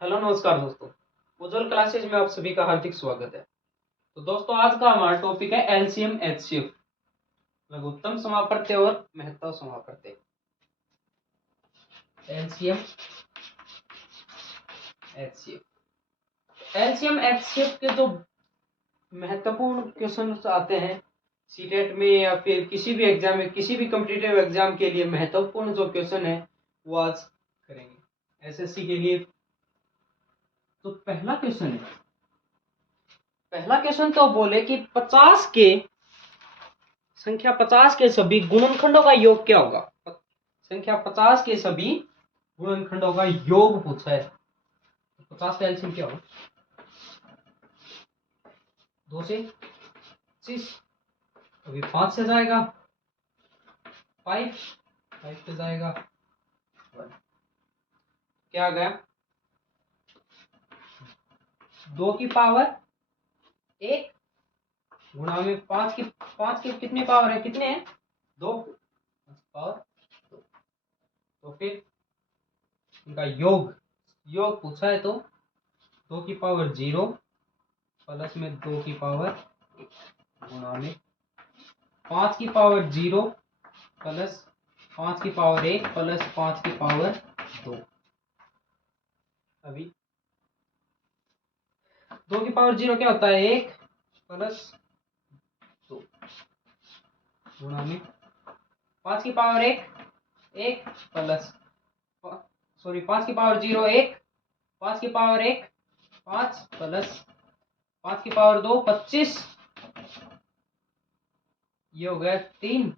Hello नमस्कार दोस्तों। उज्जवल classes में आप सभी का हार्दिक स्वागत है। तो दोस्तों आज का हमारा टॉपिक है एलसीएम एचसीएफ, लघुत्तम समापत्ति और महत्तम समापत्ति। एलसीएम एचसीएफ, एलसीएम एचसीएफ के जो महत्वपूर्ण क्वेश्चन आते हैं सीटेट में या फिर किसी भी एग्जाम में, किसी भी कॉम्पिटिटिव एग्जाम के लिए महत्वपूर्ण जो क्वेश्चन है वो आज करेंगे एसएससी के लिए। तो पहला क्वेश्चन तो बोले कि 50 के संख्या 50 के सभी गुणनखंडों का योग क्या होगा। संख्या 50 के सभी गुणनखंडों का योग पूछा है। 50 का एलसीएम क्या होगा? 2 से 25, अभी 5 से जाएगा 5, 5 से जाएगा 1, क्या आ गया 2 की पावर 1 गुणा में 5 की कितनी पावर है, कितने हैं 2 पावर 2। तो फिर इनका योग पूछा है तो 2 की पावर 0 प्लस में 2 की पावर 1 गुणा में 5 की पावर 0 प्लस 5 की पावर 1 प्लस 5 की पावर 2। अभी 2 की पावर 0 क्या होता है 1 प्लस 2 गुणा में 5 की पावर 1 प्लस 5 की पावर 0 1, 5 की पावर 1 5 प्लस 5 की पावर 2 25, ये हो गया 3।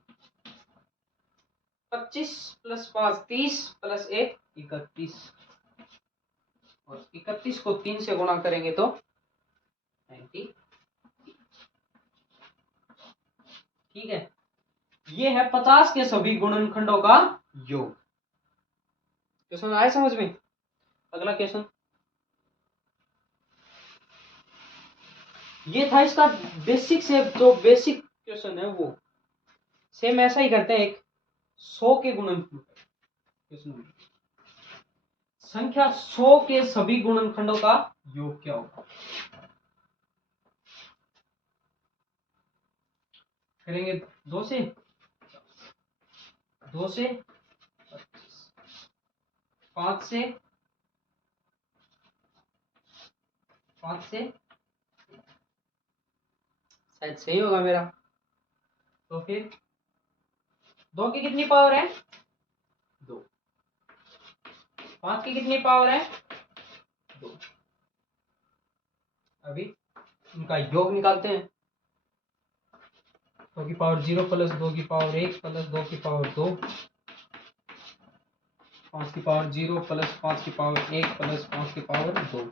25 प्लस 5 30 प्लस 1 31, और 31 को 3 से गुणा करेंगे तो 90। ठीक है, ये है 50 के सभी गुणनखंडों का योग। क्वेश्चन आए समझ में? अगला क्वेश्चन ये था इसका बेसिक से, जो बेसिक क्वेश्चन है वो सेम ऐसा ही करते हैं। एक 100 के गुणनखंड क्वेश्चन, संख्या 100 के सभी गुणनखंडों का योग क्या होगा। करेंगे 2 से 25, 5 से 5 से, शायद सही होगा मेरा। तो फिर 2 की कितनी पावर है 2, 5 की कितनी पावर है 2। अभी उनका योग निकालते हैं। 2 की पावर 0 प्लस 2 की पावर 1 प्लस 2 की पावर 2, 5 की पावर 0 प्लस 5 की पावर 1 प्लस 5 की पावर 2।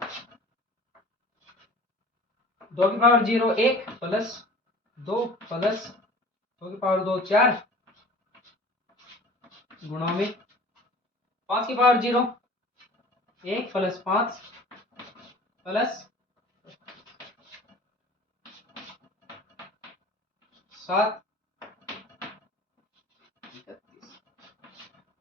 2 की पावर 0 1 प्लस 2 प्लस 2 की पावर 2 4 गुणा में 5 की पावर 0 1 प्लस 5 प्लस 7 31,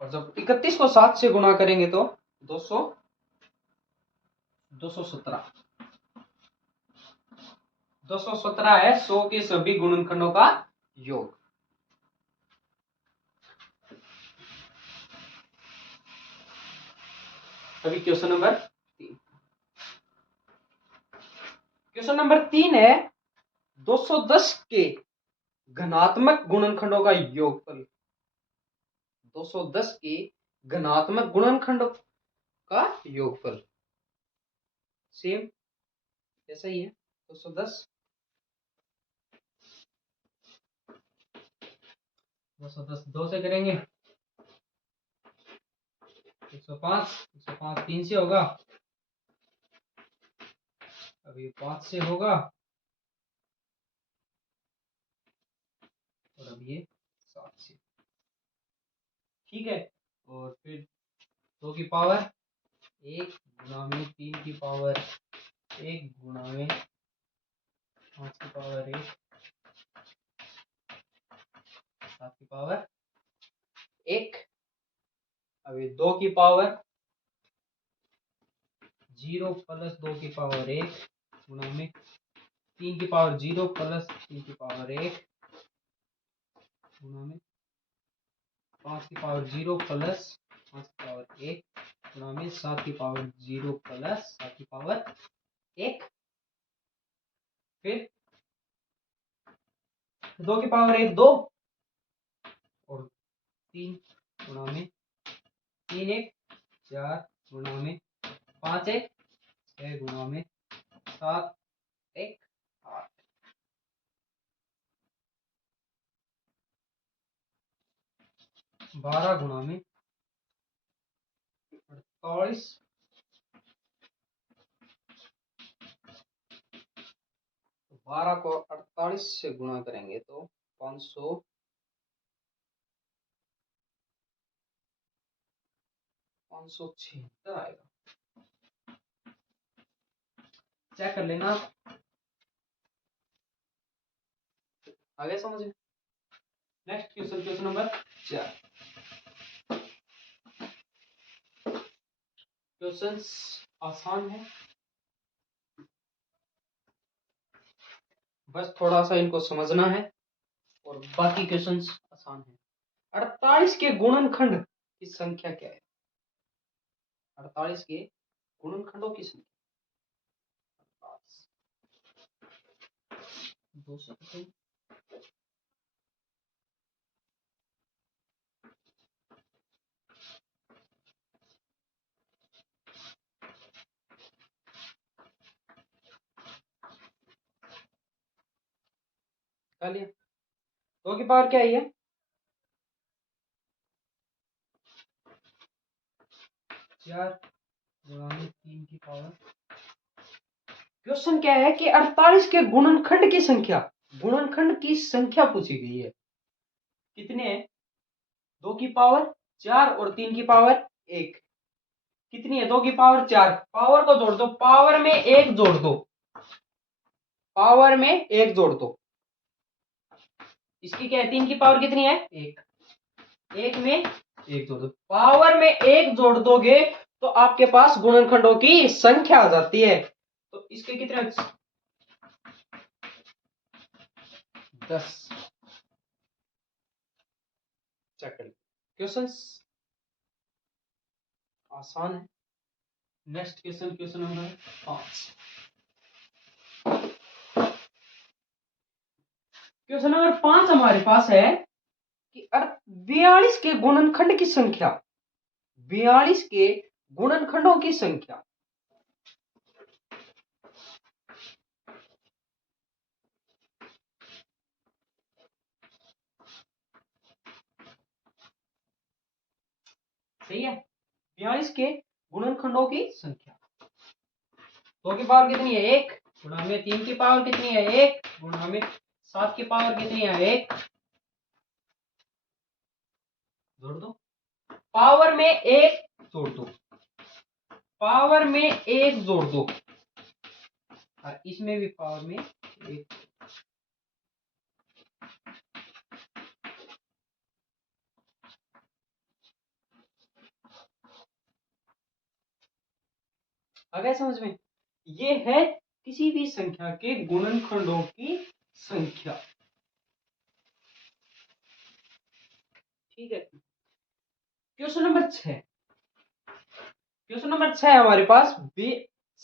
और जब 31 को 7 से गुणा करेंगे तो 217 है 100 के सभी गुणनखंडों का योग। अभी क्वेश्चन नंबर 3 है 210 के घनात्मक गुणनखंडों का योगफल। 210 के घनात्मक गुणनखंडों का योगफल सेम ऐसा ही है। 210 2 से करेंगे 105 3 से होगा, अभी 5 से होगा, और अब ये 7 से। ठीक है, और फिर 2 की पावर 1 गुणा में 3 की पावर 1 गुणा में 5 की पावर 1 7 की पावर 1, अभी 2 की पावर 0 प्लस 2 की पावर 1 गुणा में 3 की पावर 0 प्लस 3 की पावर 1 गुणा में 5 की पावर 0 प्लस 5 की पावर 1 गुणा में 7 की पावर 0 प्लस 7 की पावर 1, फिर 2 की पावर 1 2 और 3 गुणा में 3 1 4 गुणा में 5 1 6 गुणा में 7 1 8, 12 गुणा में 48, 12 को 48 से गुणा करेंगे तो 500 576 आएगा। चेक कर लेना आप। आगे समझ में। Next question, question number 4। Questions आसान है, बस थोड़ा सा इनको समझना है और बाकी क्वेश्चंस आसान है। 48 के गुणनखंड की संख्या क्या है? 48 के गुणनखंडों की संख्या 2 कर लिया। 2 की पावर क्या है? 4 गुणा में 3 की पावर। क्वेश्चन क्या है कि 48 के गुणनखंड की संख्या, गुणनखंड की संख्या पूछी गई है। कितने हैं? 2 की पावर 4 और 3 की पावर 1। कितनी है? 2 की पावर 4। पावर को जोड़ दो, पावर में 1 जोड़ दो, पावर में 1 जोड़ दो। इसकी क्या है? 3 की पावर कितनी है? 1। 1 में 1 जोड़ दो, पावर में 1 जोड़ दोगे तो आपके पास गुणनखंडों की संख्या आ जाती है। तो इसके कितने? 10। चेक करिए, क्वेश्चन आसान है। Next question, question number 5। Question number 5 हमारे पास है कि 42 के गुणनखंड की संख्या, 42 के गुणनखंडों की संख्या। सही है। 42 के गुणनखंडों की संख्या। 2 की पावर कितनी है? 1 गुणा में 3 की पावर कितनी है? 1 गुणा में 7 की पावर कितनी है? 1 जोड़ दो, पावर में 1 जोड़ दो, पावर में 1 जोड़ दो और इसमें भी पावर में 1। आ गया समझ में? ये है किसी भी संख्या के गुणनखंडों की संख्या। ठीक है। Question number 6। क्वेश्चन नंबर 6 हमारे पास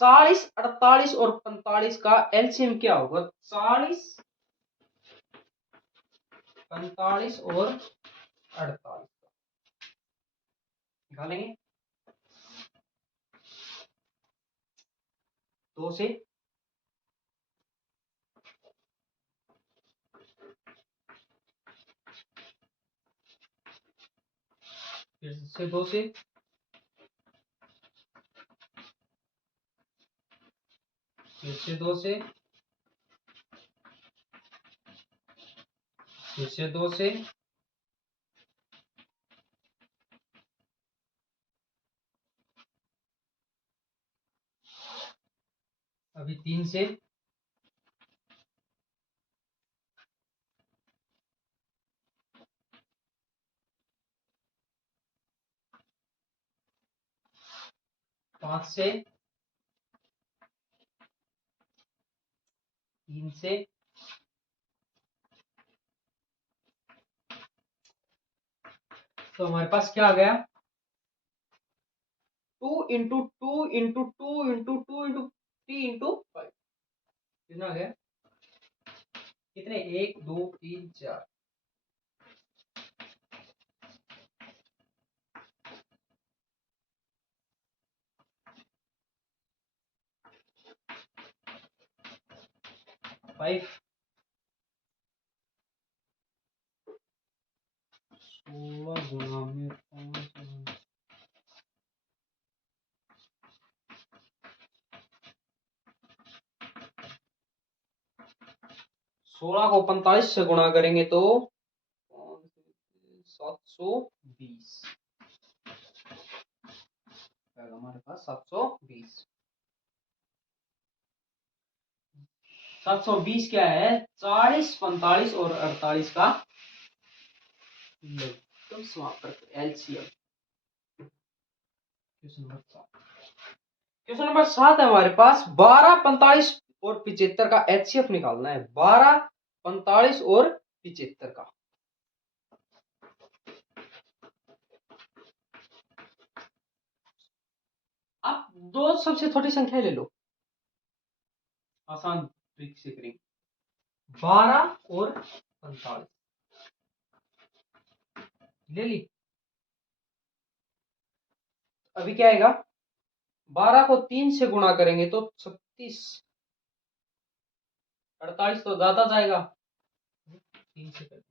40, 48 और 45 का एलसीएम क्या होगा? 40, 45 और 48 निकालेंगे। 2 से, फिर से 2 से, फिर से 2 से, फिर से 2 से, अभी 3 से, पांच से, 3 से तो हमारे पास क्या आ गया 2 into 2 into 2 into 2 into 3 into 5 कितना आ गया कितने 1 2 3 4 5 16 गुणा में 5 16 को 45 से गुणा करेंगे तो 720 हमारे पास 720 720 क्या है 40 45 और 48 का लघुत्तम समापक एलसीएम। क्वेश्चन नंबर 7 है हमारे पास 12 45 और 75 का एचसीएफ निकालना है 12 45 और 75 का। आप दो सबसे छोटी संख्या ले लो आसान ट्रिक से करेंगे 12 और 45 ले ली। अभी क्या आएगा 12 को 3 से गुणा करेंगे तो 36 48 तो ज्यादा जाएगा 3 से करेंगे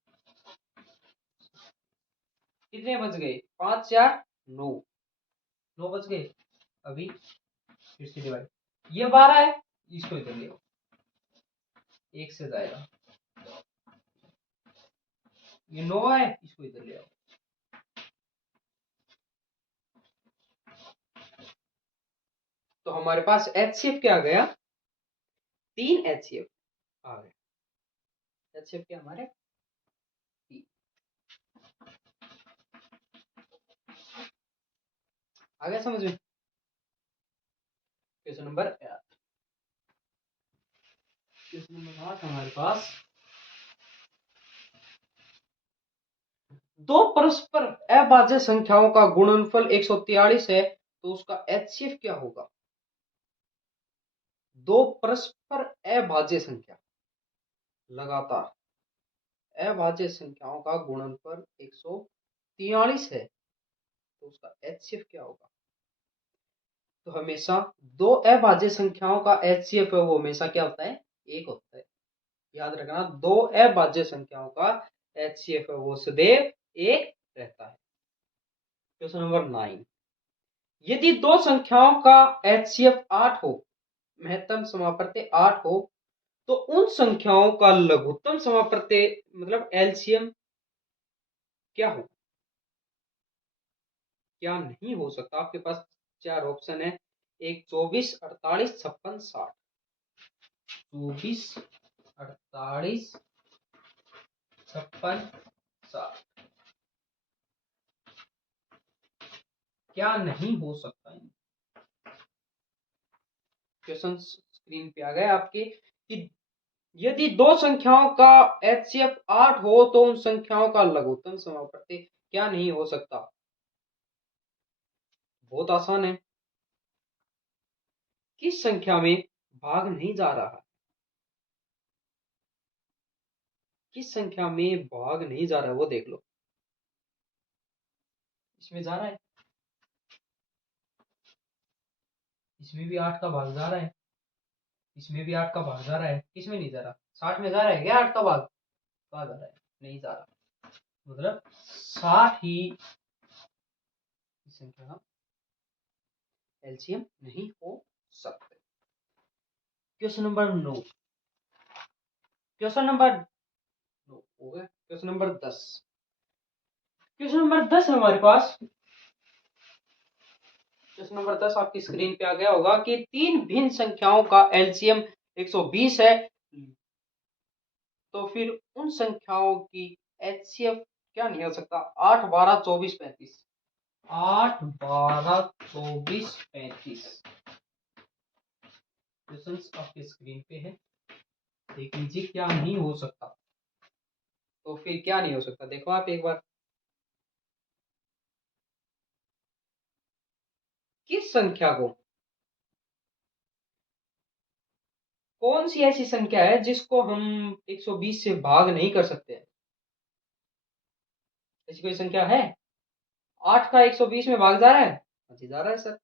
कितने बच गए 5 4 9 9 बच गए। अभी फिर से डिवाइड ये 12 है इसको इधर ले आओ 1 से जाएगा ये 9 है इसको इधर ले आओ तो हमारे पास एचसीएफ क्या आ गया 3 एचसीएफ आ गया एचसीएफ क्या हमारे 3 आ गया समझ में। क्वेश्चन नंबर 8 हमारे पास दो परस्पर अभाज्य संख्याओं का गुणनफल 143 है तो उसका एचसीएफ क्या होगा। दो परस्पर अभाज्य संख्या लगातार अभाज्य संख्याओं का गुणनफल 143 है तो उसका एचसीएफ क्या होगा। तो हमेशा दो अभाज्य संख्याओं का एचसीएफ है वो हमेशा क्या होता है 1 होता है। याद रखना दो अभाज्य संख्याओं का एचसीएफ है वो सदैव 1 रहता है। क्वेश्चन नंबर 9 यदि दो संख्याओं का एचसीएफ 8 हो महत्तम समापत्ति 8 हो तो उन संख्याओं का लघुत्तम समापत्ति मतलब एलसीएम क्या हो क्या नहीं हो सकता। आपके पास 4 ऑप्शन है 1 24 48 56 60 24 48 56 60 क्या नहीं हो सकता। क्वेश्चन स्क्रीन पे आ गए आपके कि यदि दो संख्याओं का एचसीएफ 8 हो तो उन संख्याओं का लघुत्तम समापत्ति क्या नहीं हो सकता। बहुत आसान है किस संख्या में भाग नहीं जा रहा है किस संख्या में भाग नहीं जा रहा है वो देख लो। इसमें जा रहा है इसमें भी 8 का भाग जा रहा है इसमें भी 8 का भाग जा रहा है किसमें नहीं जा रहा 60 में जा रहा है क्या 8 का भाग कहाँ जा रहा है नहीं जा रहा मतलब 60 ही इस संख्या का एलसीएम नहीं हो सकते। क्वेश्चन नंबर 9 क्वेश्चन नंबर 9 हो गया। क्वेश्चन नंबर 10 क्वेश्चन नंबर 10 है हमारे पास। क्वेश्चन नंबर 10 आपकी स्क्रीन पे आ गया होगा कि तीन भिन्न संख्याओं का एलसीएम 120 है तो फिर उन संख्याओं की एचसीएफ क्या नहीं हो सकता 8 12 24 35 8 12 24 35 क्वेश्चंस आपके स्क्रीन पे है लीजिए क्या नहीं हो सकता। तो फिर क्या नहीं हो सकता, देखो आप एक बार, किस संख्या को, कौन सी ऐसी संख्या है जिसको हम 120 से भाग नहीं कर सकते हैं? ऐसी कोई संख्या है? 8 का 120 में भाग जा रहा है? हाँ जी जा रहा है सर।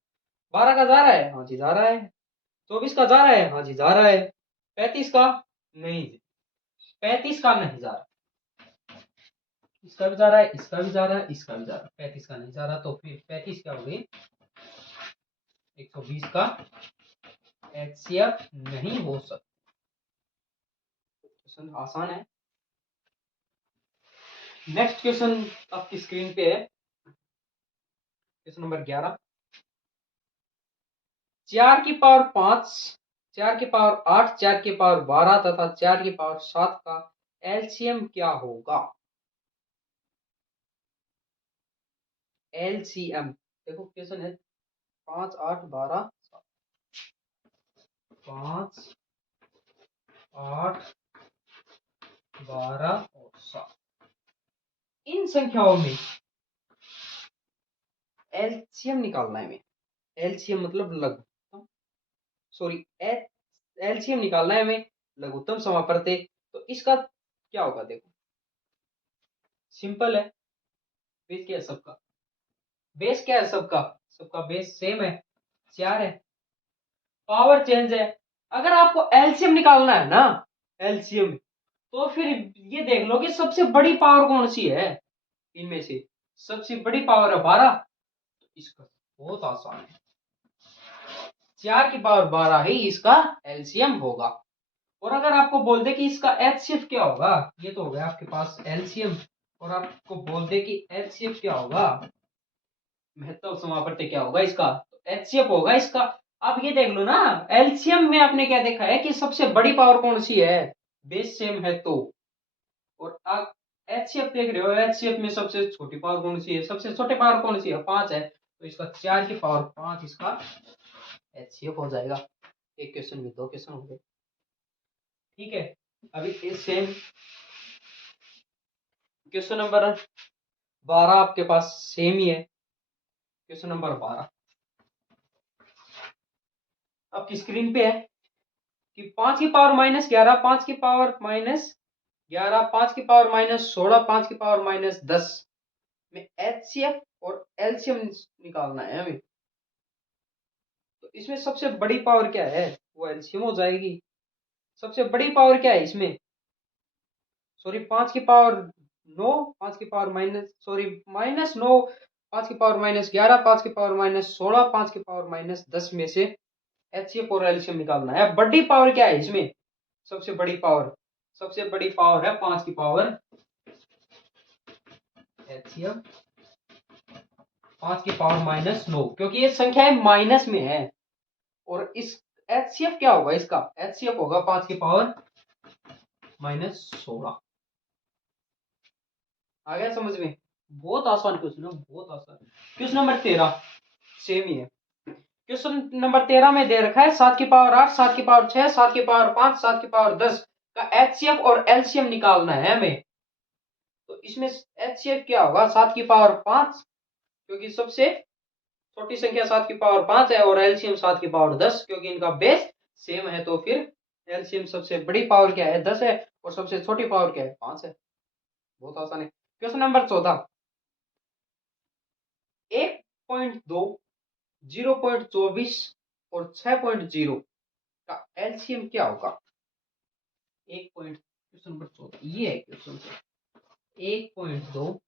12 का जा रहा है? हाँ जी जा रहा है। 24 का जा रहा है? हाँ जी जा रहा है। 35 का? नहीं जी, 35 का नहीं जा रहा। इसका भी जा रहा है, इसका भी जा रहा है, इसका भी जा रहा है, 35 का नहीं जा रहा। तो फिर 35 क्या हो गई? 120 का एचसीएफ नहीं हो सकता। क्वेश्चन आसान है। नेक्स्ट क्वेश्चन आपकी स्क्रीन पे है, क्वेश्चन नंबर 11। 4 की पावर 5, 4 की पावर 8, 4 की पावर 12 तथा 4 की पावर 7 का एलसीएम क्या होगा? एलसीएम देखो क्वेश्चन है, 5 8 12, 5 8 12 और 7, इन संख्याओं में एलसीएम निकालना है हमें। एलसीएम मतलब लघुत्तम, सॉरी, एलसीएम निकालना है हमें, लघुत्तम समापवर्ती। तो इसका क्या होगा, देखो सिंपल है। बेस क्या है सबका? बेस क्या है सबका? सबका बेस सेम है, 4 है। पावर चेंज है। अगर आपको एलसीएम निकालना है ना, एलसीएम, तो फिर ये देख लो कि सबसे बड़ी पावर कौन सी है इनमें से। सबसे बड़ी पावर है 12। तो इसका बहुत आसान है, 4 की पावर 12 ही इसका एलसीएम होगा। और अगर आपको बोल दे कि इसका एचसीएफ क्या होगा, ये तो हो गया आपके पास एलसीएम, और आपको बोल दे कि एचसीएफ क्या होगा, महत्तम समापवर्ती क्या होगा इसका, तो एचसीएफ होगा इसका। आप ये देख लो ना, एलसीएम में आपने क्या देखा है कि सबसे बड़ी पावर कौन सी है, बेस सेम है तो। और आप एचसीएफ देख रहे हो, एचसीएफ में सबसे छोटी पावर कौन सी है, सबसे छोटी पावर कौन सी है, 5 है। तो इसका 4 की पावर 5 इसका एचसीएफ हो जाएगा। एक क्वेश्चन में 2 क्वेश्चन हो गए, ठीक है। अभी इस सेम क्वेश्चन नंबर 12 आपके पास सेम ही है। क्वेश्चन नंबर 12 आपकी स्क्रीन पे है कि 5 की पावर -11, 5 की पावर -11, 5 की पावर -16, 5 की पावर -10 में एचसीएफ और एलसीएम निकालना है हमें। तो इसमें सबसे बड़ी पावर क्या है, वो एलसीएम हो जाएगी। सबसे बड़ी पावर क्या है इसमें, सॉरी 5 की पावर 9, 5 की पावर -9, 5 की पावर -11, 5 की पावर -16, 5 की पावर -10 में से एचसीएफ और एलसीएम निकालना है। बड़ी पावर क्या है इसमें, सबसे बड़ी पावर, सबसे बड़ी पावर है 5 की पावर एचसीएफ, 5 की पावर -9, क्योंकि ये संख्या माइनस में है। और इस एचसीएफ क्या होगा, इसका एचसीएफ होगा 5 की पावर -16। आ गया समझ में? बहुत आसान क्वेश्चन है, बहुत आसान। क्वेश्चन नंबर 13 सेम ही है। क्वेश्चन नंबर 13 में दे रखा है 7 की पावर 8, 7 की पावर 6, 7 की पावर 5, 7 की पावर 10 का एचसीएफ और एलसीएम निकालना है हमें। तो इसमें एचसीएफ क्या होगा, 7 की पावर 5, क्योंकि सबसे छोटी संख्या 7 की पावर 5 है, और एलसीएम 7 की पावर 10, क्योंकि इनका बेस सेम है। तो फिर एलसीएम सबसे बड़ी पावर क्या है, 10 है, और सबसे छोटी पावर क्या है, 5 है। बहुत आसान है। क्वेश्चन नंबर 14, 1.2, 0.24 और 6.0 का एलसीएम क्या होगा? एक पॉइंट, क्वेश्चन नंबर 14 ये है क्वेश्चन। 1.2,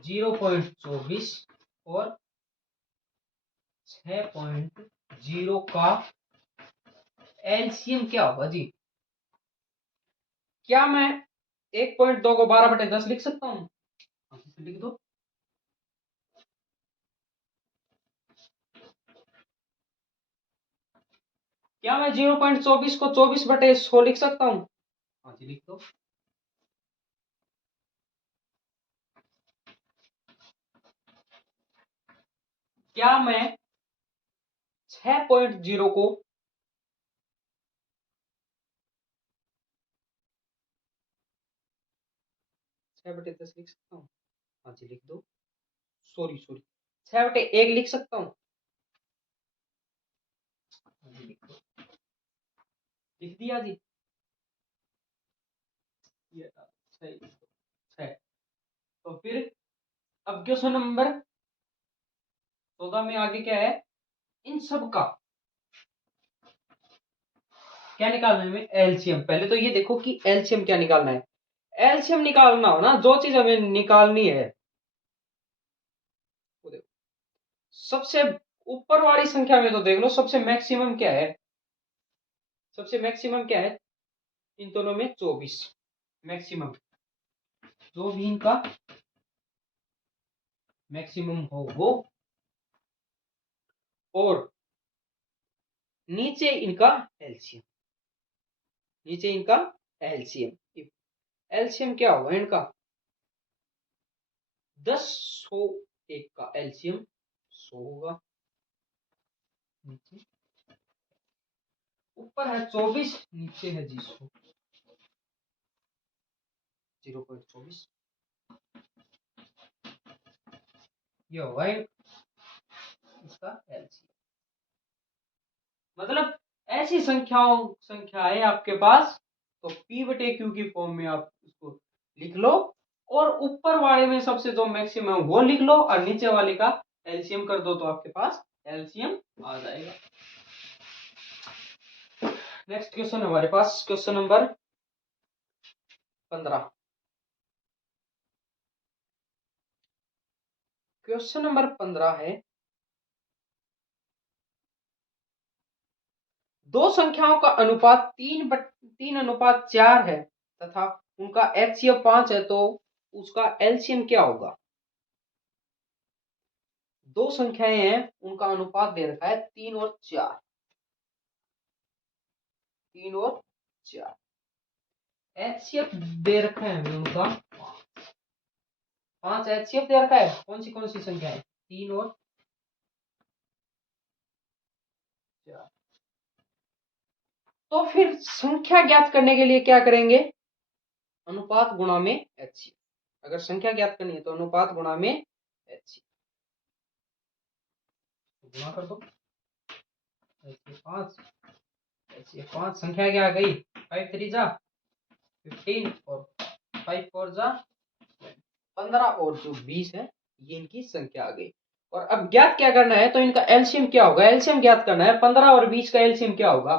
0.24 और 6.0 का एलसीएम क्या होगा जी? क्या मैं 1.2 को 12/10 लिख सकता हूँ? लिख दो। क्या मैं 0.24 को 24/100 लिख सकता हूँ? हाँ जी लिख दो। क्या मैं 6.0 को 6/10 लिख सकता हूँ? हाँ जी लिख दो। सॉरी 6/1 लिख सकता हूँ? हाँ जी लिख दो। लिख दिया जी। ये 6। तो फिर अब क्वेश्चन नंबर 14 में आगे क्या है, इन सब का क्या निकालना है हमें, एलसीएम। पहले तो ये देखो कि एलसीएम क्या निकालना है। एलसीएम निकालना हो ना, जो चीज हमें निकालनी है वो देखो, सबसे ऊपर वाली संख्या में तो देख लो सबसे मैक्सिमम क्या है, सबसे मैक्सिमम क्या है इन दोनों में, 24 मैक्सिमम। जो भी इनका मैक्सिमम हो वो, और नीचे इनका एलसीएम, नीचे इनका एलसीएम। एलसीएम क्या होगा इनका, 10 100 एक का एलसीएम 100 होगा। नीचे ऊपर है 24, नीचे है जी 100, 0.24 ये होगा इसका एलसीएम। मतलब ऐसी संख्या है आपके पास, तो p/q की फॉर्म में आप इसको लिख लो, और ऊपर वाले में सबसे जो मैक्सिमम वो लिख लो, और नीचे वाले का एलसीएम कर दो, तो आपके पास एलसीएम आ जाएगा। नेक्स्ट क्वेश्चन हमारे पास क्वेश्चन नंबर 15। क्वेश्चन नंबर 15 है, दो संख्याओं का अनुपात 3/4 है तथा उनका एचसीएफ 5 है, तो उसका एलसीएम क्या होगा। दो संख्याएं हैं, उनका अनुपात दे रखा है 3 और 4, 3 और 4, एचसीएफ दे रखा है हमें उनका 5 एचसीएफ दे रखा है। कौन सी संख्या है, 3 और 4। तो फिर संख्या ज्ञात करने के लिए क्या करेंगे, अनुपात गुणा में एचसीएफ। अगर संख्या ज्ञात करनी है तो अनुपात गुणा में एचसीएफ, गुणा कर दो। 5 5 संख्या क्या आ गई, 5 3 जा 15 और 5 4 जा 15, और जो 20 है ये इनकी संख्या आ गई। और अब ज्ञात क्या करना है, तो इनका एलसीएम क्या होगा, एलसीएम ज्ञात करना है। 15 और 20 का एलसीएम क्या होगा,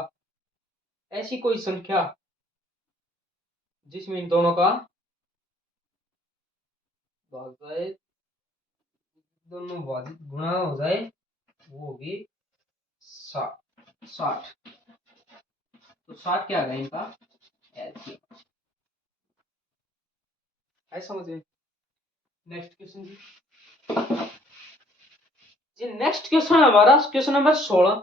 ऐसी कोई संख्या जिसमें इन दोनों का भाग जाए, दोनों भाजित गुणा हो जाए, वो होगी 60। तो 60 क्या आ गया इनका एलसीएम, ऐसा समझे। नेक्स्ट क्वेश्चन जी, नेक्स्ट क्वेश्चन हमारा क्वेश्चन नंबर 16।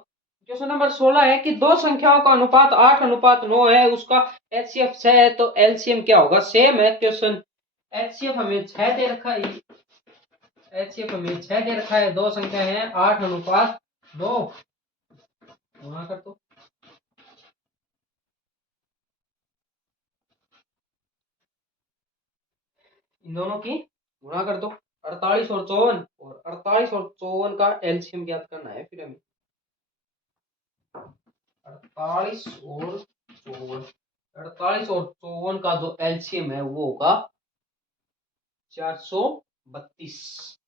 क्वेश्चन नंबर 16 है कि दो संख्याओं का अनुपात 8:9 है, उसका एचसीएफ 6 है, तो एलसीएम क्या होगा। सेम है क्वेश्चन, एचसीएफ हमें 6 दे रखा है, एचसीएफ हमें 6 दे रखा है, दो संख्या है 8:9, गुणा कर दो। इन दोनों की गुणा कर दो, 48 और 54, और 48 और 54 का एलसीएम ज्ञात करना है। फिर हमें 48 और 54, 48 और 54 का जो एलसीएम है वो होगा 432।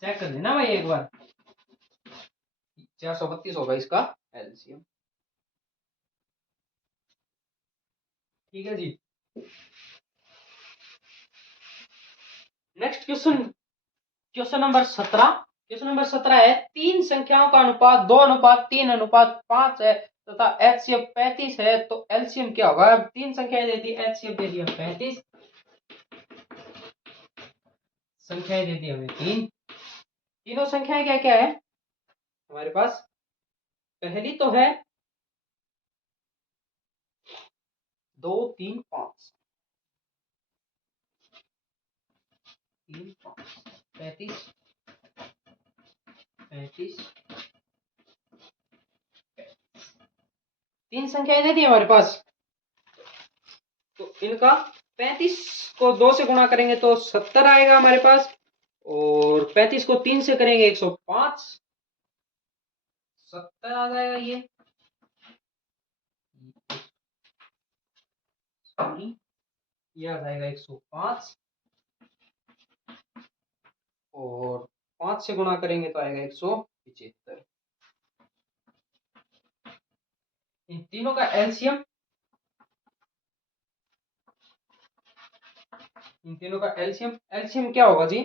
चेक कर लेना भाई एक बार, 432 होगा इसका एलसीएम। ठीक है जी। Next question, question number 17। Question number 17 है, तीन संख्याओं का अनुपात 2:3:5 है तथा एचसीएफ 35 है, तो एलसीएम क्या होगा। अब तीन संख्याएं दे दी, एचसीएफ दे दिया 35, संख्याएं दे दी हमें तीन। तीनों संख्याएं क्या क्या है हमारे पास, पहली तो है 2 3 5, 3 5 35 35, तीन संख्याएं दे दी हमारे पास। इनका 35 को 2 से गुणा करेंगे तो 70 आएगा हमारे पास, और 35 को 3 से करेंगे 105, 70 आ जाएगा ये, सॉरी ये आ जाएगा 105, और 5 से गुणा करेंगे तो आएगा 175। इन तीनों का एलसीएम, इन तीनों का एलसीएम, एलसीएम क्या होगा जी?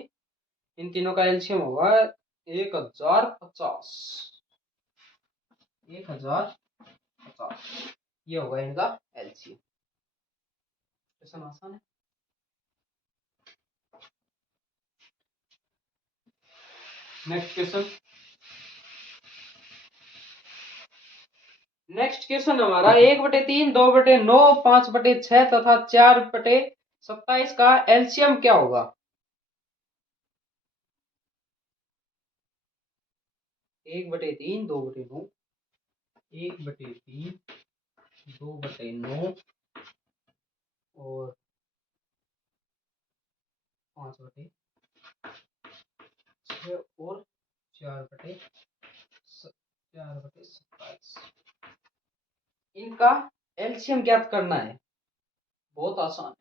इन तीनों का एलसीएम होगा 1050, 1050, ये होगा इनका एलसीएम। क्वेश्चन आसान है। नेक्स्ट क्वेश्चन, नेक्स्ट क्वेश्चन हमारा 1/3, 2/9, 5/6 तथा 4/27 का एलसीएम क्या होगा? 1/3, 2/9, 1/3, 2/9 और 5/6 और 4/27। इनका एलसीएम ज्ञात करना है, बहुत आसान है।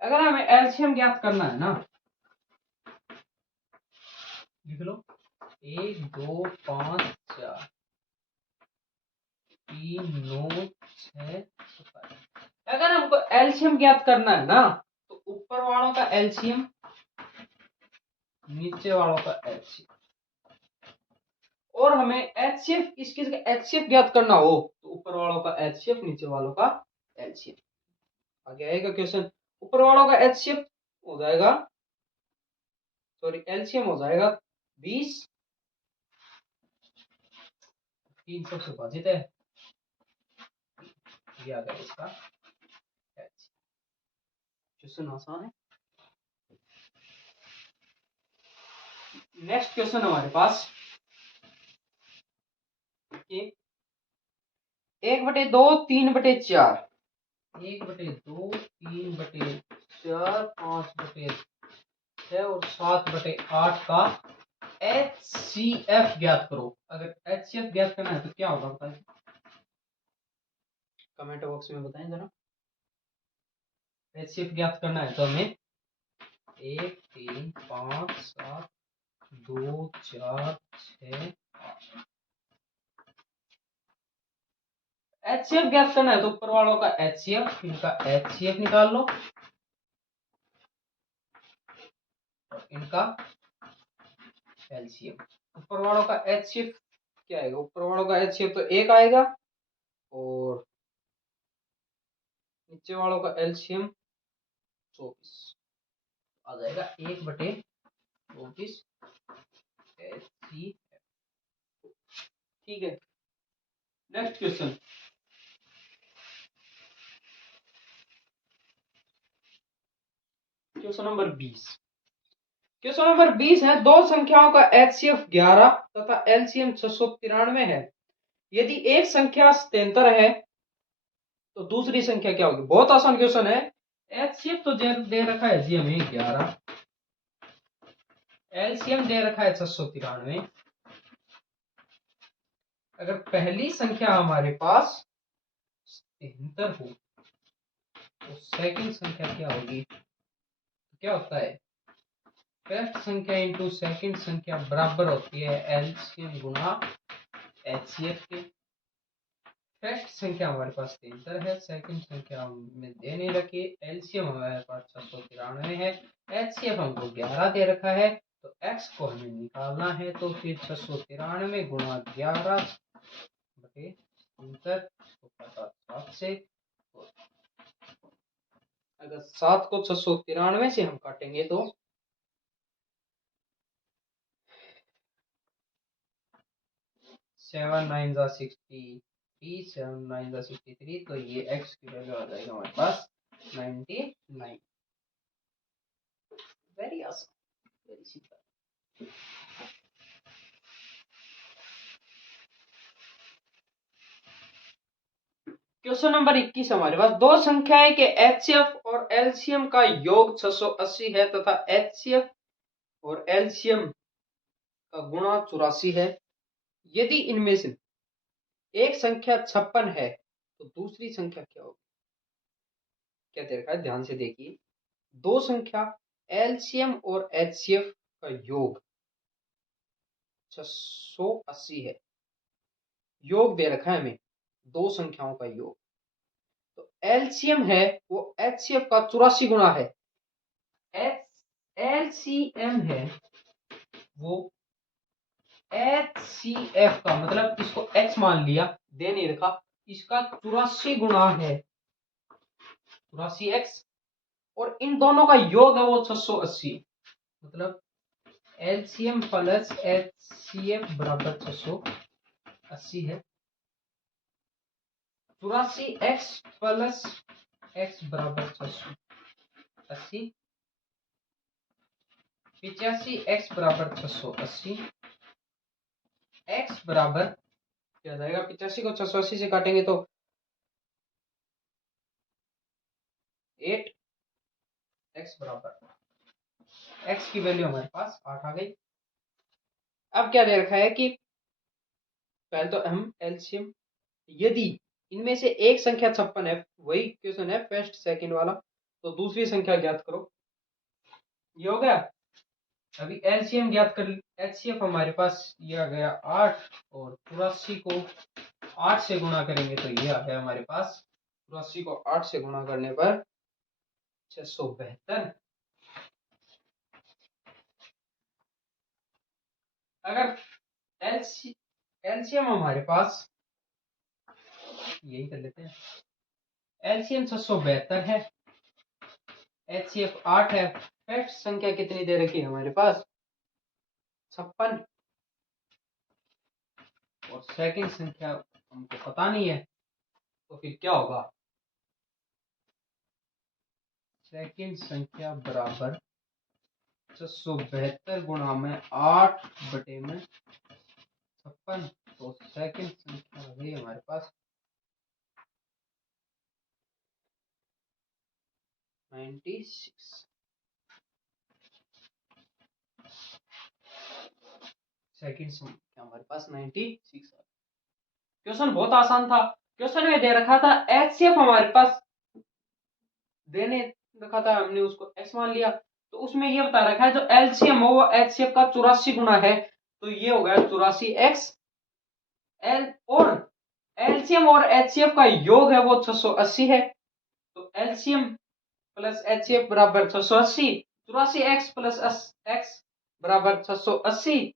अगर हमें एलसीएम ज्ञात करना है ना, लिख लो 1, 2, 5, 4, 3, 9, 6, 27। अगर हमको एलसीएम ज्ञात करना है ना, तो ऊपर वालों का एलसीएम, नीचे वालों का एलसीएम, और हमें एचसीएफ, इस चीज का एचसीएफ ज्ञात करना हो तो ऊपर वालों का एचसीएफ, नीचे वालों का एलसीएम। आगे आएगा क्वेश्चन, ऊपर वालों का एचसीएफ हो जाएगा, सॉरी एलसीएम हो जाएगा 20, 300 से विभाजित है, ये आ गया इसका क्वेश्चन। आसान है। नेक्स्ट क्वेश्चन हमारे पास 1/2, 3/4, 1/2, 3/4, 5/6 और 7/8 का HCF ज्ञात करो। अगर HCF ज्ञात करना है तो क्या होगा बताइए, कमेंट बॉक्स में बताएं जरा। HCF ज्ञात करना है तो हमें 1, 3, 5, 7, 2, 4, 6, HCF ज्ञात करना है तो ऊपर वालों का HCF, इनका HCF निकाल लो और इनका LCM। ऊपर वालों का HCF क्या आएगा? ऊपर वालों का HCF तो 1 आएगा, और नीचे वालों का LCM 24 आ जाएगा, 1/24 HCF। ठीक है। Next question, question number 20। Question number 20 है, दो संख्याओं का HCF 11 तथा LCM 693 है। यदि एक संख्या सतंतर है तो दूसरी संख्या क्या होगी? बहुत आसान क्वेश्चन है। HCF तो दे रखा है जी हमें 11, LCM दे रखा है 693। अगर पहली संख्या हमारे पास सतंतर हो तो सेकंड संख्या क्या होगी? तो क्या होता है, फर्स्ट संख्या इंटू सेकंड संख्या बराबर होती है एलसीएम गुना एचसीएफ के। फर्स्ट संख्या हमारे पास 73 है, सेकंड संख्या में दे नहीं रखी, एलसीएम हमारे पास 693 है, एचसीएफ हमको 11 दे रखा है, तो एक्स को हमें निकालना है। तो फिर 693 गुणा 11 बटे 73 7 से, अगर 7 को 693 से हम काटेंगे तो 7 9 जा 63, 7 9 जा 63, तो ये x की वैल्यू आ जाएगा हमारे पास 99। वेरी आसान, वेरी सिंपल। क्वेश्चन नंबर 21 हमारे पास, दो संख्याएं के एचसीएफ और एलसीएम का योग 680 है तथा एचसीएफ और एलसीएम का गुणा 84 है। यदि इनमें से एक संख्या 56 है तो दूसरी संख्या क्या होगी? क्या दे रखा है, ध्यान से देखिए। दो संख्या एलसीएम और एचसीएफ का योग 680 है। योग दे रखा है हमें दो संख्याओं का योग, तो एलसीएम है वो एचसीएफ का 84 गुना है। एलसीएम है वो एचसीएफ का, मतलब इसको एक्स मान लिया, दे नहीं रखा, इसका 84 गुना है, 84 एक्स, और इन दोनों का योग है वो 680, मतलब एलसीएम प्लस एचसीएफ बराबर 680 है। 84 एक्स प्लस एक्स बराबर 680, 85 एक्स बराबर 680, एक्स बराबर क्या जाएगा, 85 को 680 से काटेंगे तो 8, एक्स बराबर, एक्स की वैल्यू हमारे पास 8 आ गई। अब क्या दे रखा है कि पहले तो हम एलसीएम, यदि इनमें से एक संख्या 56 है, वही क्वेश्चन है फर्स्ट सेकंड वाला, तो दूसरी संख्या ज्ञात करो। ये हो गया। अभी एलसीएम ज्ञात कर, एचसीएफ हमारे पास ये आ गया 8, और 84 को 8 से गुणा करेंगे तो ये आ गया हमारे पास, 84 को 8 से गुणा करने पर 672। अगर एलसीएम हमारे पास, यही कर लेते हैं, एलसीएम 672 है, एचसीएफ 8 है, फर्स्ट संख्या कितनी दे रखी है हमारे पास 56, और सेकंड संख्या हमको पता नहीं है, तो फिर क्या होगा, सेकंड संख्या बराबर 672 गुणा में 8 बटे में 56, तो सेकंड संख्या आ गई हमारे पास 96। सेकंड संख्या हमारे पास 96। क्वेश्चन बहुत आसान था। क्वेश्चन में दे रखा था एचसीएफ हमारे पास देने रखा था, हमने उसको एक्स मान लिया, तो उसमें ये बता रखा है जो एलसीएम हो वो एचसीएफ का 84 गुना है, तो ये हो गया 84 एक्स, एल और एलसीएम और एचसीएफ का योग है वो 680 है, तो एलसीएम प्लस एचसीएफ बराबर 680, 84 एक्स प्लस एक्स बराबर 680,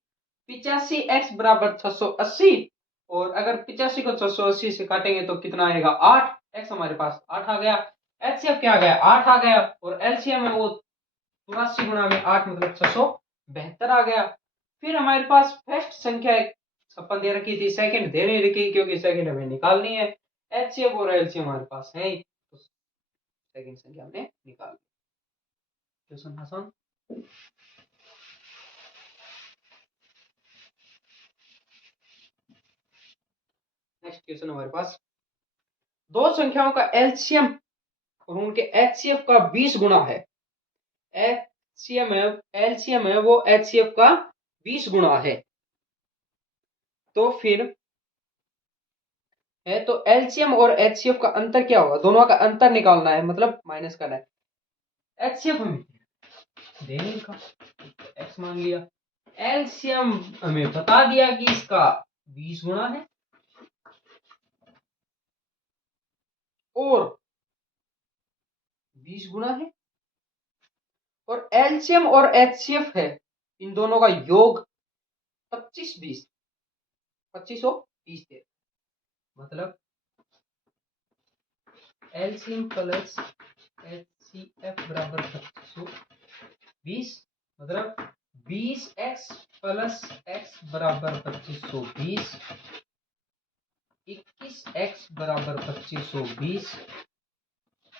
85 एक्स बराबर 680, और अगर 85 को 680 से काटेंगे तो कितना आएगा 8, एक्स हमारे पास 8 आ गया, एचसीएफ क्या आ गया 8 आ गया, और एलसीएम है वो 84 गुणा में 8 मतलब 672 आ गया। फिर हमारे पास फर्स्ट संख्या 56 दे रखी थी, सेकंड दे नहीं रखी क्योंकि सेकंड हमें निकालनी है, एचसीएफ और एलसीएम हमारे पास है ही, तो सेकंड संख्या हमने निकाल ली। क्वेश्चन आसान। नेक्स्ट क्वेश्चन हमारे पास, दो संख्याओं का एलसीएम और उनके एचसीएफ का 20 गुना है। एचसीएम है, एलसीएम है वो एचसीएफ का 20 गुना है, तो फिर है तो एलसीएम और एचसीएफ का अंतर क्या होगा, दोनों का अंतर निकालना है, मतलब माइनस करना है। एचसीएफ हमें देने का एक्स मान लिया, एलसीएम हमें बता दिया कि इसका 20 गुना है, और 20 गुना है, और एलसीएम और एचसीएफ है इन दोनों का योग 25 20 मतलब एलसीएम प्लस एचसीएफ बराबर 2520, मतलब 20 एक्स प्लस एक्स बराबर 2520, 21 एक्स बराबर 2520,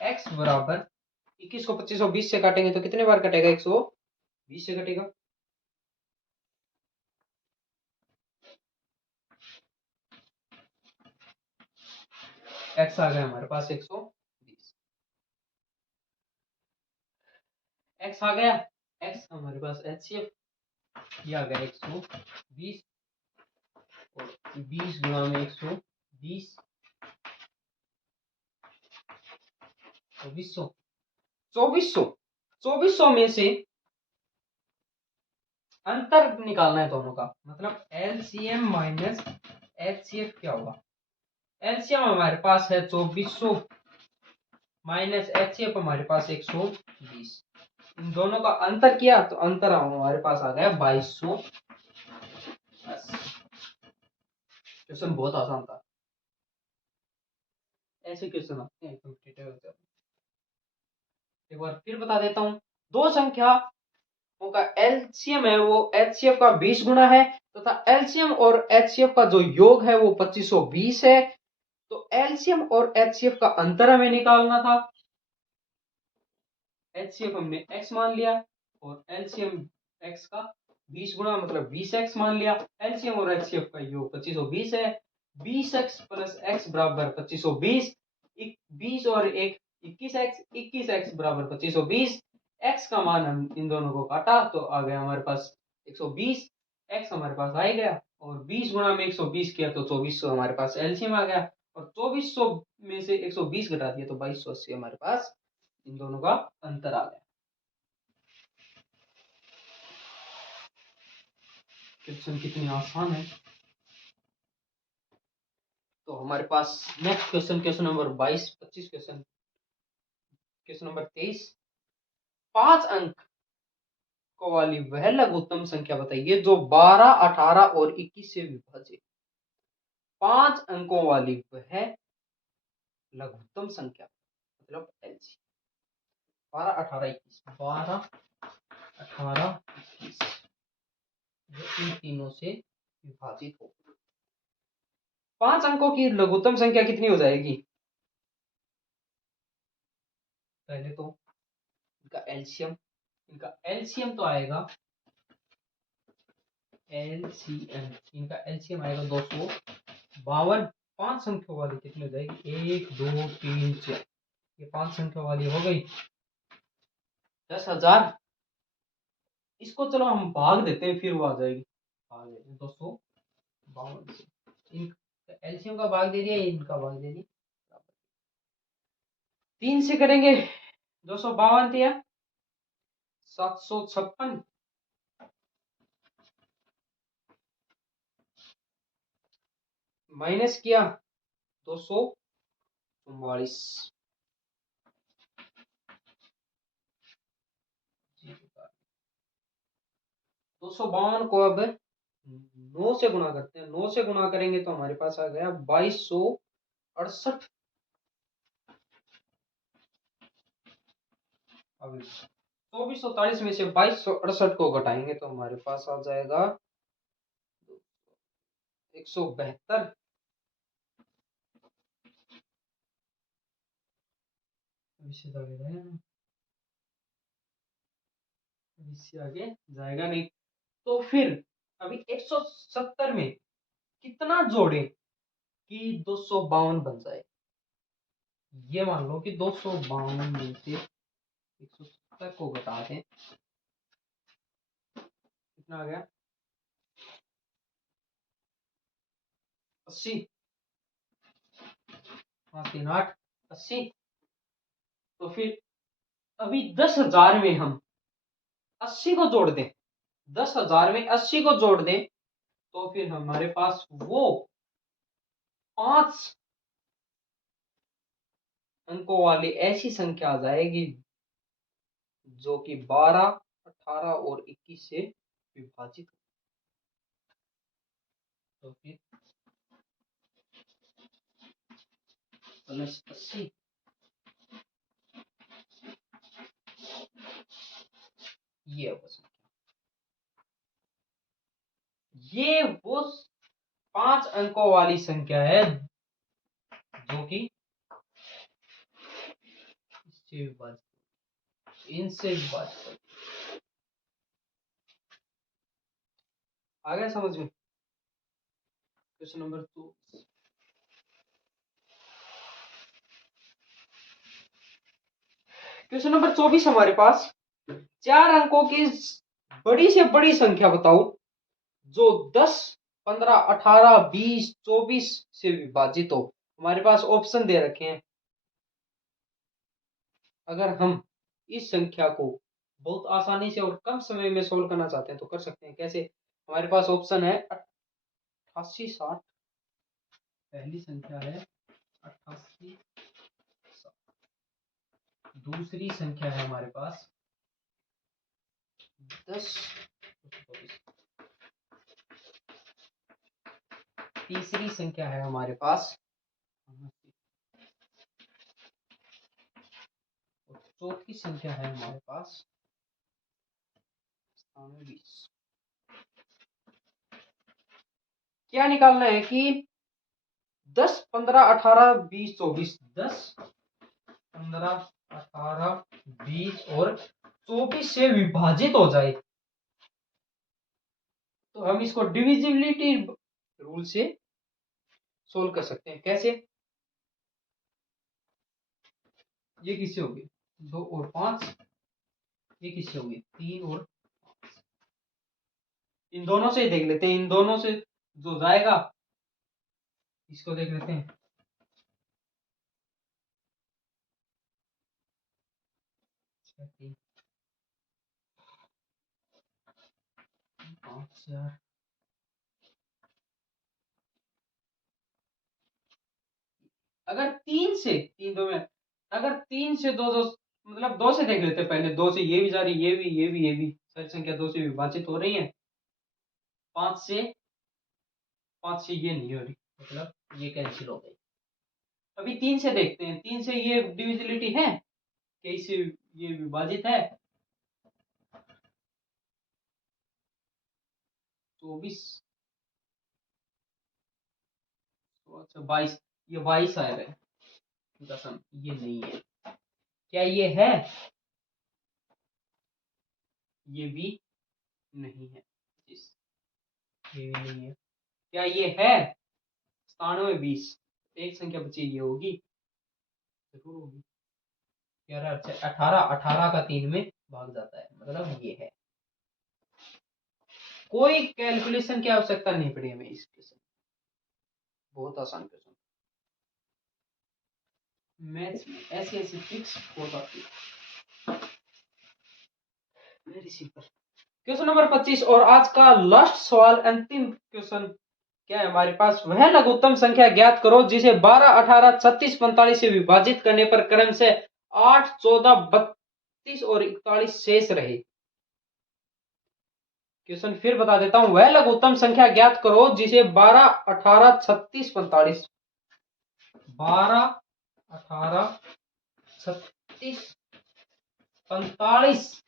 एक्स बराबर 21 को 2520 से काटेंगे तो कितने बार कटेगा, 120 से कटेगा, x आ गया हमारे पास 120, x आ गया, x हमारे पास HCF ये आ गया 120 और 20 गुणा में 120 2400, 2400 में से अंतर निकालना है दोनों का, मतलब LCM माइनस HCF क्या होगा। LCM हमारे पास है 2400 माइनस HCF हमारे पास 120, इन दोनों का अंतर किया तो अंतर हमारे पास आ गया 2200। क्वेश्चन बहुत आसान था, ऐसे क्वेश्चन आते हैं कॉम्पिटिटिव एग्जाम। एक बार फिर बता देता हूँ, दो संख्या का एलसीएम है वो एचसीएफ का 20 गुना है तथा एलसीएम और एचसीएफ का जो योग है वो 2520 है। तो एलसीएम और एचसीएफ का अंतर हमें निकालना था। एचसीएफ हमने x मान लिया और एलसीएम x का 20 गुना मतलब 20x मान लिया। एलसीएम और एचसीएफ का योग 2520 है। 20x प्लस x बराबर 2520, 20 और 1 21x, 21x बराबर 2520। x का मान हम इन दोनों को काटा तो आ गया हमारे पास 120, x हमारे पास आ ही गया और 20 गुना में 120 किया तो 2400 हमारे पास एलसीएम आ गया और 2400 में से 120 घटा दिया तो 2280 हमारे पास इन दोनों का अंतर आ गया। क्वेश्चन कितनी आसान है। तो हमारे पास next question, question number 22, 25 question, question number 23, 5 अंक को वाली वह लघुत्तम संख्या बताइए जो 12, 18 और 21 से विभाजित। 5 अंकों वाली वह लघुत्तम संख्या मतलब एलसी 12, 18, 21, 12, 18, 21 जो इन तीनों से विभाजित हो। 5 अंकों की लघुत्तम संख्या कितनी हो जाएगी। पहले तो इनका एलसीएम तो आएगा, एलसीएम इनका एलसीएम आएगा 252। 5 संख्या वाली कितनी हो जाएगी, 1 2 3 4, ये 5 संख्या वाली हो गई 10,000। इसको चलो हम भाग देते हैं फिर वो आ जाएगी, भाग देते हैं 252 से। इनका एलसीएम का भाग दे दिया, इनका भाग दे दिया, 3 से करेंगे 252 दिया 756, माइनस किया 244, 252 को अब 9 से गुणा करते हैं। 9 से गुणा करेंगे तो हमारे पास आ गया 2268। अब 2440 में से 2268 को घटाएंगे तो हमारे पास आ जाएगा 172। इससे आगे जाएगा नहीं। तो फिर अभी 170 में कितना जोड़े कि 252 बन जाए। ये मान लो कि 252 में से 170 को घटा दें, कितना आ गया 80, 5 3 8 80। तो फिर अभी 10,000 में हम 80 को जोड़ दें, 10,000 में 80 को जोड़ दें तो फिर हमारे पास वो 5 अंकों वाली ऐसी संख्या आ जाएगी जो कि 12, 18 और 21 से विभाजित। तो फिर प्लस 80, ये वो संख्या, ये वो 5 अंकों वाली संख्या है जो कि इससे विभाजित, इनसे विभाजित। आ गया समझ में। क्वेश्चन नंबर 2, क्वेश्चन नंबर 24 हमारे पास, 4 अंकों की बड़ी से बड़ी संख्या बताओ जो 10, 15, 18, 20, 24 से विभाजित हो। हमारे पास ऑप्शन दे रखे हैं। अगर हम इस संख्या को बहुत आसानी से और कम समय में सोल्व करना चाहते हैं तो कर सकते हैं। कैसे? हमारे पास ऑप्शन है 88, 60, पहली संख्या है 88, दूसरी संख्या है हमारे पास 10, तीसरी संख्या है हमारे पास, चौथी संख्या है हमारे पास 20। क्या निकालना है कि 10, 15, 18, 20, 24, 10, 15, 18, 20 और 24 से विभाजित हो जाए तो हम इसको डिविजिबिलिटी रूल से सोल्व कर सकते हैं। कैसे? ये किससे होगी? 2 और 5। ये किससे होगी? 3 और 5। इन दोनों से देख लेते हैं। इन दोनों से जो जाएगा इसको देख लेते हैं। 5, 4, अगर 3 से 3 2 में, अगर 3 से 2 2 मतलब 2 से देख लेते हैं पहले। 2 से ये भी जा रही, ये भी, ये भी, ये भी, सारी संख्या 2 से विभाजित हो रही है। 5 से ये नहीं हो रही, मतलब ये कैंसिल हो गई। अभी 3 से देखते हैं। 3 से ये डिविजिबिलिटी है कि इससे ये विभाजित है। 24, अच्छा 22, ये 22 आएगा दशम, ये नहीं है। क्या ये है? ये भी नहीं है। ये भी नहीं है। क्या ये है? 97, 20, एक संख्या बची, ये होगी, जरूर होगी। 11, 18, 18 का 3 में भाग जाता है, मतलब ये है। कोई कैलकुलेशन की आवश्यकता नहीं पड़ी हमें इस क्वेश्चन, बहुत आसान क्वेश्चन। मैथ्स में ऐसी ऐसी ट्रिक्स बहुत आती है, वेरी सिंपल। क्वेश्चन नंबर 25 और आज का लास्ट सवाल, अंतिम क्वेश्चन क्या है हमारे पास? वह लघुत्तम संख्या ज्ञात करो जिसे 12, 18, 36, 45 से विभाजित करने पर क्रम से 8, 14, 32 और 41 शेष रहे। क्वेश्चन फिर बता देता हूं। वह लघुत्तम संख्या ज्ञात करो जिसे 12, 18, 36, 45, 12, 18, 36, 45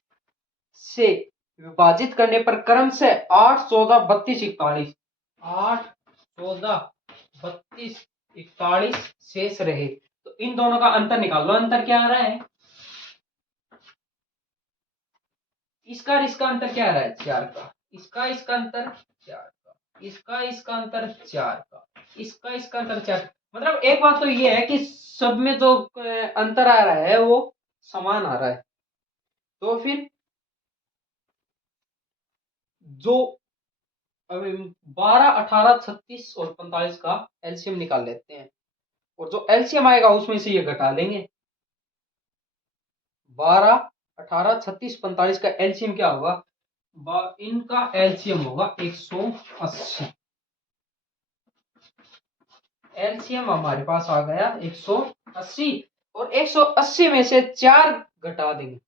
से विभाजित करने पर क्रम से 8, 14, 32, 41, 8, 14, 32, 41 शेष रहे। तो इन दोनों का अंतर निकाल लो। अंतर क्या आ रहा है? इसका और इसका अंतर क्या आ रहा है? 4 का। इसका अंतर 4 का। इसका अंतर 4 का। इसका अंतर 4। मतलब एक बात तो ये है कि सब में जो अंतर आ रहा है वो समान आ रहा है। तो फिर जो 12, 18, 36 और 45 का एलसीएम निकाल लेते हैं और जो एलसीएम आएगा उसमें से ये घटा लेंगे। 12, 18, 36, 45 का एलसीएम क्या होगा? इनका एलसीएम होगा 180। एलसीएम हमारे पास आ गया 180 और 180 में से 4 घटा देंगे।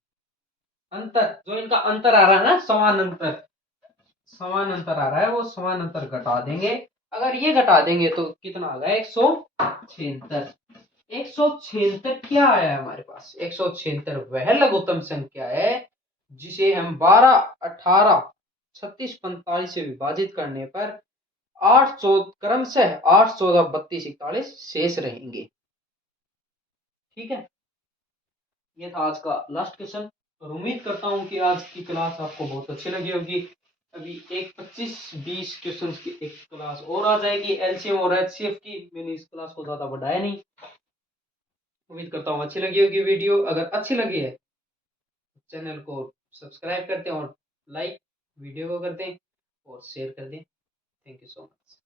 अंतर जो इनका अंतर आ रहा है ना, समान अंतर आ रहा है, वो समान अंतर घटा देंगे। अगर ये घटा देंगे तो कितना आ गया? 176। 176 क्या आया हमारे पास? 176 वह लघुत्तम संख्या है जिसे हम 12, 18, 36, 45 से विभाजित करने पर 8, 14 क्रम से 8, 14, 32, 41 शेष रहेंगे। ठीक है, ये था आज का लास्ट क्वेश्चन और उम्मीद करता हूं कि आज की क्लास आपको बहुत अच्छी लगी होगी। अभी एक 25-20 क्वेश्चन की एक क्लास और आ जाएगी एलसीएम और एचसीएफ की। मैंने इस क्लास को ज्यादा बढ़ाया नहीं। उम्मीद करता हूँ अच्छी लगी होगी वीडियो। अगर अच्छी लगी है चैनल को सब्सक्राइब कर दें और लाइक वीडियो को कर दें और शेयर कर दें। Thank you so much.